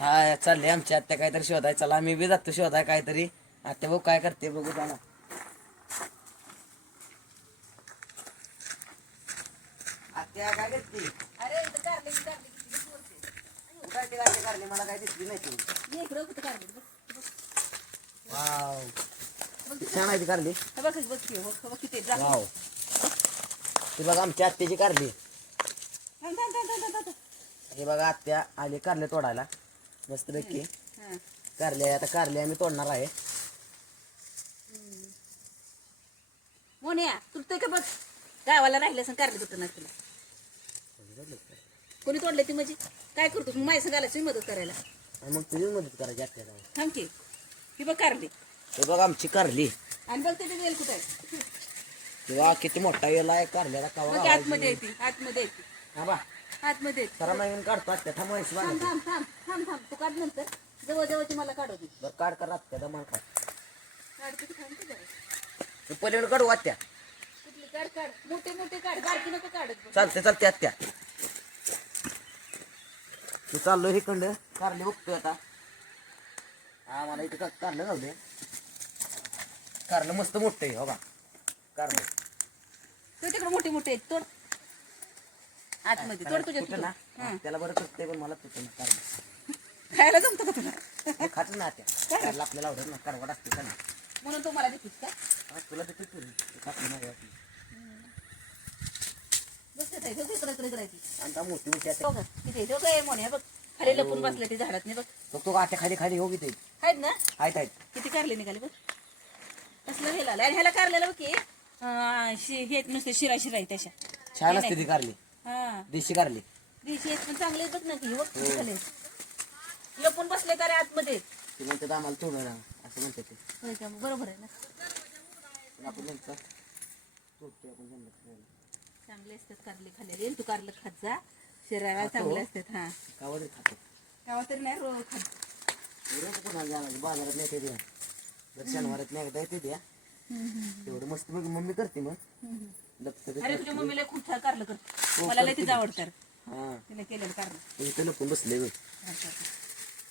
हा चालले आमची आत्या काहीतरी शोधाय. चला आम्ही बी जातो शोधाय काहीतरी. आत्या भाऊ काय करते बघू चला. आत्या काय करते? अरे इथं कारले किती काय ते काढले मला काय दिसली नाही तू. ये इकडं कुठं कारले बघ वाव छान आहे ती कारली. हे बघ बघ की हो बघ किती जा वाव ती बघा आमच्या आत्याची कारली. थांब थांब थांब थांब थांब हे बघा आत्या आली कारले तोडायला मस्त पैकी. हां कारले आता कारले आम्ही तोडणार आहे. मोन्या तुटतोय का बघ गावाला राहिलं असं कारले तुटणार तुला. कोणी तोडले ती म्हणजे काय करतो मग माझ्या संघाला मदत करायला. मग तुझी मदत करायची आत्याला. थांब की ही बघ कारली हे बघा आमची कारली. आणि बघ त्याचे वेल कुठं आहे तेव्हा किती मोठा येला आहे कारल्याला बघ कावा. आतमध्ये येते आतमध्ये येते हा बा आतमध्ये येते. सरा नवीन काढतो आत्या थांब म्हैस थांब बांधायची. थांब थांब थांब थांब तू काढ नंतर जवळ जवळची मला काढवते बरं काढ कर आत्या दमान काढ. काढते की थांबते जरा हे पलीकडे काढू आत्या. कुठली काढ काढ मोठे मोठे काढ बारकी नको काढत बघ. चालते चालते आत्या. मी चाललो इकडं कारले बघतोय आता. हा मला इथे कारलं जाऊ दे. कारलं मस्त मोठं आहे हो बा कारलं. तू तिकडे मोठे मोठे आहेत तोड आतमध्ये तोड तुझ्या कुठं ना हं. त्याला बरं करते पण मला तुझं ना कारलं. खायला जमतं का तुला खात ना आत्या कारलं आपल्याला आवडत ना कारवड असते का ना. म्हणून तू मला देतीस का तुला देते तू खात नाही वाटली. बस आहे इकडे इकडे करायची आणि मोठी मोठी आत्या. बघ किती तो काय मोने बघ खाली लपून बसले ते झाडात नाही बघ बघतो का आत्या खाली खाली हो किती आहेत ना आहेत आहेत. किती कारले निघाले बघ कसलं हे लागलं आणि ह्याला कारलेलं बघ की हे नुसते शिरा शिरा आहे त्याच्या छान असते ती कारली हा देशी कारली. दिशी आहेत पण चांगले बघ ना की हे बघ किती झाले लपून बसले का रे आतमध्ये ते म्हणतात आम्हाला तोडलं ना असं म्हणतात ते. होय का मग बरोबर आहे ना पण आपण म्हणतात तोडतोय आपण जमलं खायला. चांगले असतात कारले खाल्लेले तू कारलं खात जा शरीराला चांगले असतात हा गावात खातो. तेव्हा तरी नाही रोज खात रोज कोणाला जाणार बाजारात नाही ते द्या जर शनिवारात नाही एकदा येते द्या तेवढं मस्त बघ मम्मी करते मग लक्ष अरे तुझ्या मम्मीला खूप छान कारलं करते मला लय तिचं आवडतं हा तिने केलेलं कारलं इथं लपून बसले बघ.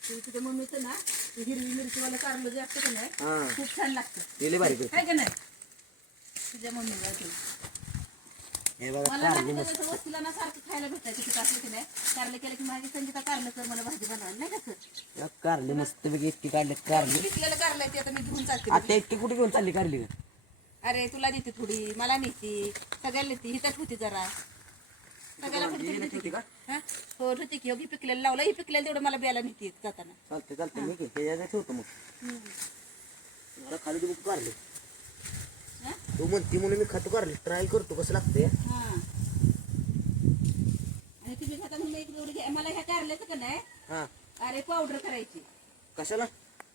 तुझ्या मम्मीचं ना ते हिरवी मिरचीवाला कारलं जे असतं का नाही हा खूप छान लागतं ते लय भारी करते. काय का नाही तुझ्या मम्मीला ते. हे बघा मला कारली लागतं मस्त. तसं वस्तीला ना सारखं खायला भेटायचं तिथं असलं की नाही कारलं केलं की माझी संगीता कारलं कर मला भाजी बनवायला नाही कसं कारली मस्त पैकी इतकी काढले कारली. पिकलेलं कारलं आहे ते आता मी घेऊन चालते आता इतकी कुठे घेऊन चालली कारली. अरे तुला देते थोडी मला नेते सगळ्याला नेते हिथं ठेवते जरा सगळ्याला थोडी थोडी देते का हा हो ठेवते की ही पिकलेलं लावलं ही पिकलेलं तेवढं मला बियाला नेते जाताना चालते चालते मी ते ठेवतो मग मला खाली तू कारली हा? तू म्हणती म्हणून मी खातो कारली ट्राय करतो कसं लागतंय. हा आणि तुम्ही खाता म्हणलं एक एवढं घ्या मला ह्या कारल्याचं का नाही हा अरे पावडर करायची कशाला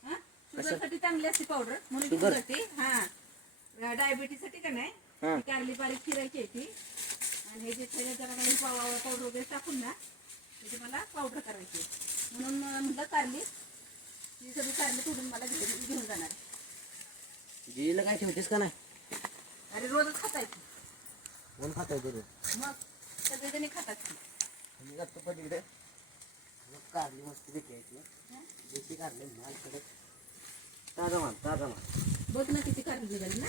हा शुगरसाठी चांगली असते पावडर म्हणून शुगर? करते हा डायबिटीसाठी का नाही हा. ती कारली बारीक चिरायची आहे ती आणि हे जे त्याच्यात जरा काही पावडर वगैरे टाकून ना त्याची मला पावडर करायची आहे. म्हणून म्हटलं कारली ही सगळी कारली तोडून मला घेऊन जाणार जीला काय ठेवतेस का नाही अरे रोजच खाता येते कोण खाताय ते मग सगळेजणी खातात की मी जातो पलीकडे कारली मस्त भेटायची देशी कारली माल कडक ताजा माल बघ ना किती कारली निघाली ना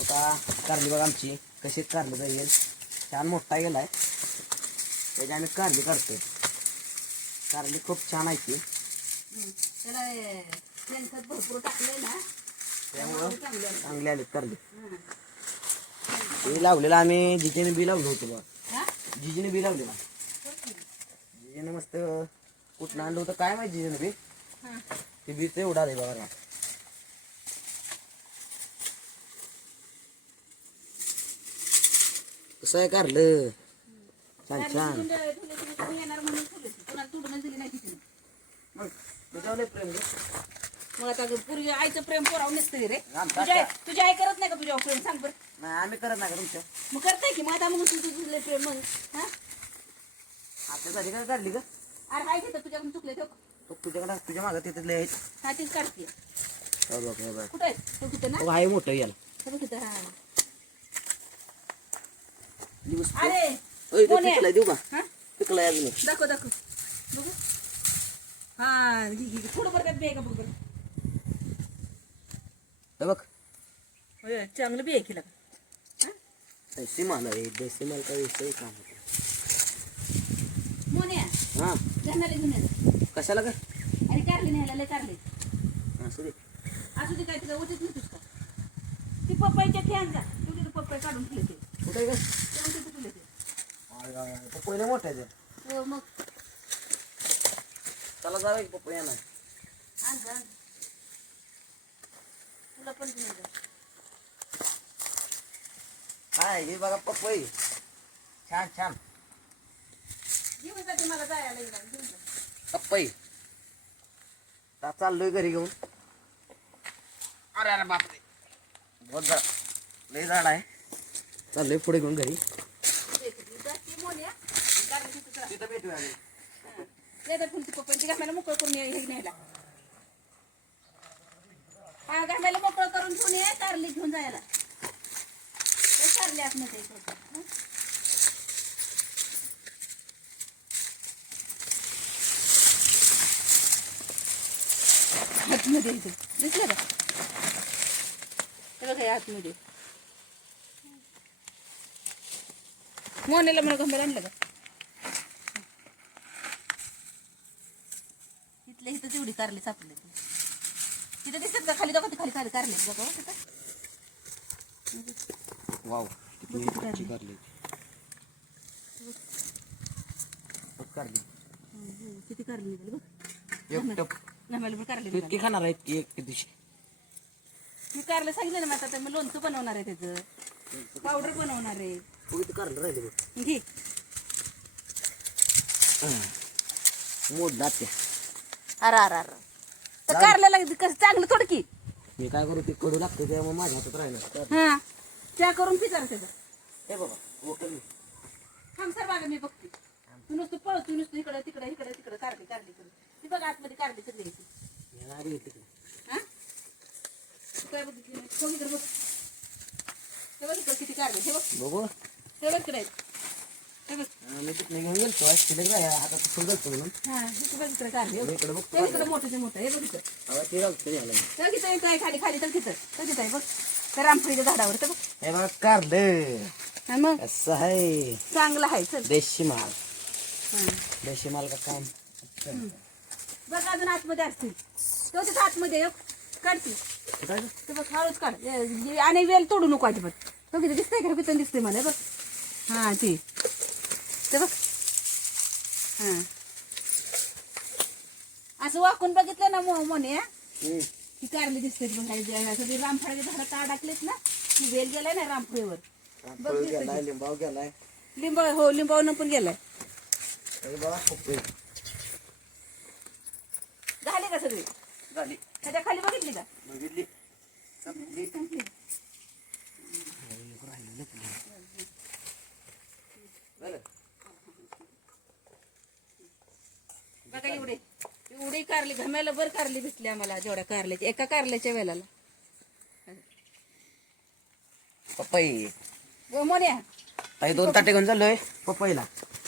आता कारली बघा आमची कशी कारली जाईल छान मोठा गेलाय त्याची आम्ही कारली काढतोय. कारली खूप छान आहे ती त्याला शेणखत भरपूर टाकलंय ना त्यामुळं चांगली आली. चांगली आली कारली. हा. ते लावलेलं आम्ही जिजीने बी लावलं होतं बघा. हा? जिजीने बी लावलेलं बघ की. जिजीने मस्त कुठं आणलं होतं काय माहिती जिजीने बी हा. ते बीच एवढं आलंय बघा. कसं आहे कारलं छान छान तुम्ही येणार म्हणून ठेवली होती. कोणाला तोडूनच दिली नाही तिने. मग तुझ्यावर प्रेम ग. मग आता पूर्वी आईचं प्रेम पोराव नसतं रे आमचं तुझी आई करत नाही का तुझ्यावर प्रेम सांग बरं नाही आम्ही करत नाही का तुमच्या मग करताय की मग आता मग तुझं प्रेम मग हा आता झाली का काढली का अरे हाय घेतं तुझ्याकडून चुकले तो तो तुझ्याकडे तुझ्या मागं तिथले आहेत. हा तीच काढते हो बघ हे बघ कुठं आहे तो तिथं ना हो आहे मोठं याला हे बघ तिथं हा दिवस अरे ओय तो कोण आहे? पिकलाय देऊ का हा पिकलाय अजून दाखव दाखव बघू हा थोडं बरं बी आहे का बघ बरं. हे बघ होय, चांगलं बी आहे की लागा. हा? देशी माल आहे, देशी माल काय विषय काम होतं. मोन्या हा घरनाले घेऊन ये. कशाला काय आणि कारले न्यायला लय कारले असू दे. असू दे. काय तुला उठत नव्हतीस का ती पप्पाईच्या खेळान जा. तू तिथं पप्पाई काढून ठेवले ते कुठे काय तिथं ठेवले ते. पहिले मोठे आहे ते. हो मग चला जाऊया की पप्पा येणार. आण जा आण. तुला पण घेऊन जा. काय हे बघा पप्पई छान छान घेऊन जा. तुम्हाला जायला येईल घेऊन जा. पप्पई आता चाललोय घरी घेऊन. अरे अरे बापरे बहुत झाड लय झाड आहे. चाललोय पुढे घेऊन घरी. ती मोन्या कारले तिथं जा. तिथं भेटूया आम्ही. लेदर फुलची पप्पांची घामायला मोकळं करून हे न्यायला. हा घामायला मोकळं करून ठेवून ये. कारली घेऊन जायला. ते कारले आतमध्ये आहेत. हं? आतमध्ये इथे दिसलं का हे बघा हे आतमध्ये. मोनेला मला घामायला आणलं का इथल्या इथं तेवढी कारली सापडली. तिथे दिसतात का खाली दाखवते खाली खाली कारले बघा हो तिथं. वाव किती कारली. कारली कारली किती कारली निघाली बघ. एक टप घामायला पण कारली इतकी खाणार आहेत की एक दिवशी. मी कारलं सांगितलं ना मग आता मी लोणचं बनवणार आहे त्याचं पावडर बनवणार आहे. इथे कारलं राहिले बघ. घे मोडला ते. अरे अरे अरे तर कारल्याला कसं चांगलं थोडं की. मी काय करू ते कडू लागते त्यामुळे माझ्या हातात राहिलं. हा त्या करून पिचार त्याचं. हे बाबा वकल थांब सर बागा मी बघते. तू नुसतं पळतो नुसतं इकडं तिकडं इकडं तिकडं कारली कारली करून ती बघ आतमध्ये कारली सगळी यायची. हा तू काय बघितली नाही? बघ इकडं बघ. हे बघ इकडं किती कारली. हे बघ बघू हे बघ इकडे आहेत. हे बघ मी तिकडे घेऊन गेलतो हातात फुल घालतो म्हणून. हा हे बघ इकडे कारली. हे बघ इकडे बघ हे इकडं मोठं ते मोठं. हे बघ इकडं ते घालतो याला. तर तिथं येत आहे खाली खाली तर तिथं तर तिथं आहे बघ त्या रामफळीच्या झाडावर तर बघ. हे बघ कारलं हा मग असं आहे. चांगलं आहे चल. देशी माल. हा. देशी माल का काम. बघ अजून आतमध्ये असतील तो तिथं आतमध्ये काढतील काय ते बघ हळूच काढ आणि वेल तोडू नको अजिबात. बघ इथं दिसतंय का किती दिसतंय मला हे बघ. हा ते बघ हा असं वाकून बघितलं ना मोने ही कारली दिसते बघ. सगळी रामफळाची झाडं का टाकलेत ना ती वेल गेलाय ना रामफळीवर. बघ दिसतंय. लिंबाव गेलाय. लिंबा हो लिंबावनं पण गेलाय. बघा पप्पई झाली का सगळी झाली. त्याच्या खाली बघितली का बघितली संपली. संपली. बघा एवढे एवढी कारली घमेला बर कारली भेटली आम्हाला जेवढ्या कारल्याची एका कारल्याच्या वेळेला. पप्पई मोन्या काही 2 ताटे घेऊन चाललोय पप्पईला.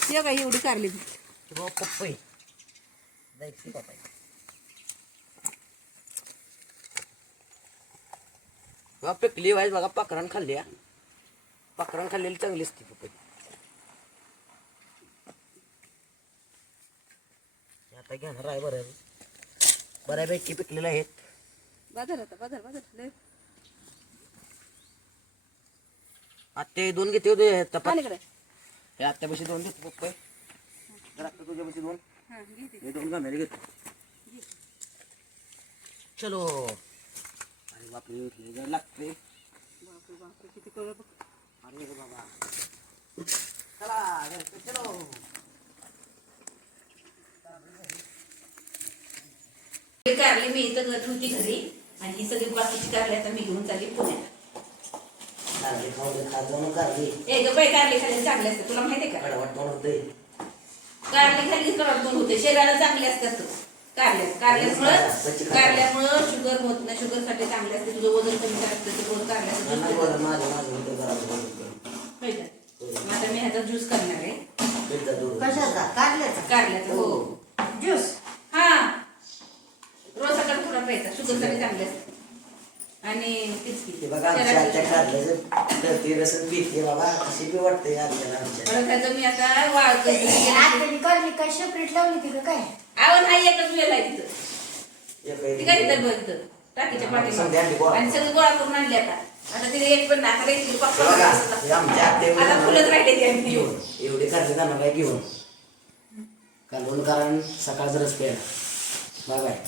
हे काय एवढी कारली भेटली. पप्पई जायची पप्पई. बघा पिकली वाईज बघा पाखरान खाल्ली. पाखरान खाल्लेली चांगली असते पप्पई. आता घेणार आहे बरं बऱ्यापैकी पिकलेले आहेत. बाजार आता बाजार बाजार लय. आत्ते 2 घेते होते तपास. इकडे हे आत्यापाशी 2 घेतो पप्पई. तर आता तुझ्यापाशी 2. हा घे ते. हे 2 घामेले घेतो. चलो. अरे बापरे हे जर लागते. बापरे बापरे किती कळलं बघ. अरे बाबा चला घरचे चलो. कारली मी इथं ठेवती घरी आणि ही सगळी बाकीची कारली आता मी घेऊन चालली पुण्यात. कारली खाऊ दे खातो ना कारली. ए ग बाई कारली खाली चांगली असते तुला माहिती आहे का. कडवट पण होते. कारली खाली कडक पण होते शरीराला चांगली असतात कारल्यामुळं शुगर होत नाही. शुगर साठी चांगले असते. तुझं वजन कमी करायचं ते रोज कारल्याचं आता मी ह्याचा ज्यूस करणार आहे. कशाचा कारल्याचा कारल्याचा हो ज्यूस हा की ते बघा आमच्या आत्या कारल्याचं तर ते रसन पिते बाबा कशी बी वाटते आत्याला आमच्या. परत त्याचं मी आता वाळतो आत्याने कारली काय सेपरेट लावली तिथं काय आवड नाही एकच वेळ आहे तिथं एक ती काय तिथं बघ तिथं टाकीच्या समजा आम्ही गोळा पाठीमागे आणि सगळं गोळा करून आणले आता तिथे एक पण नाही आता इथली हे पप्पा बघा हे आमच्या आता फुलंच राहिले ते आम्ही घेऊन एवढे कारले जाणार काय घेऊन कालवण कारण सकाळचं रस प्यायला बाय बाय.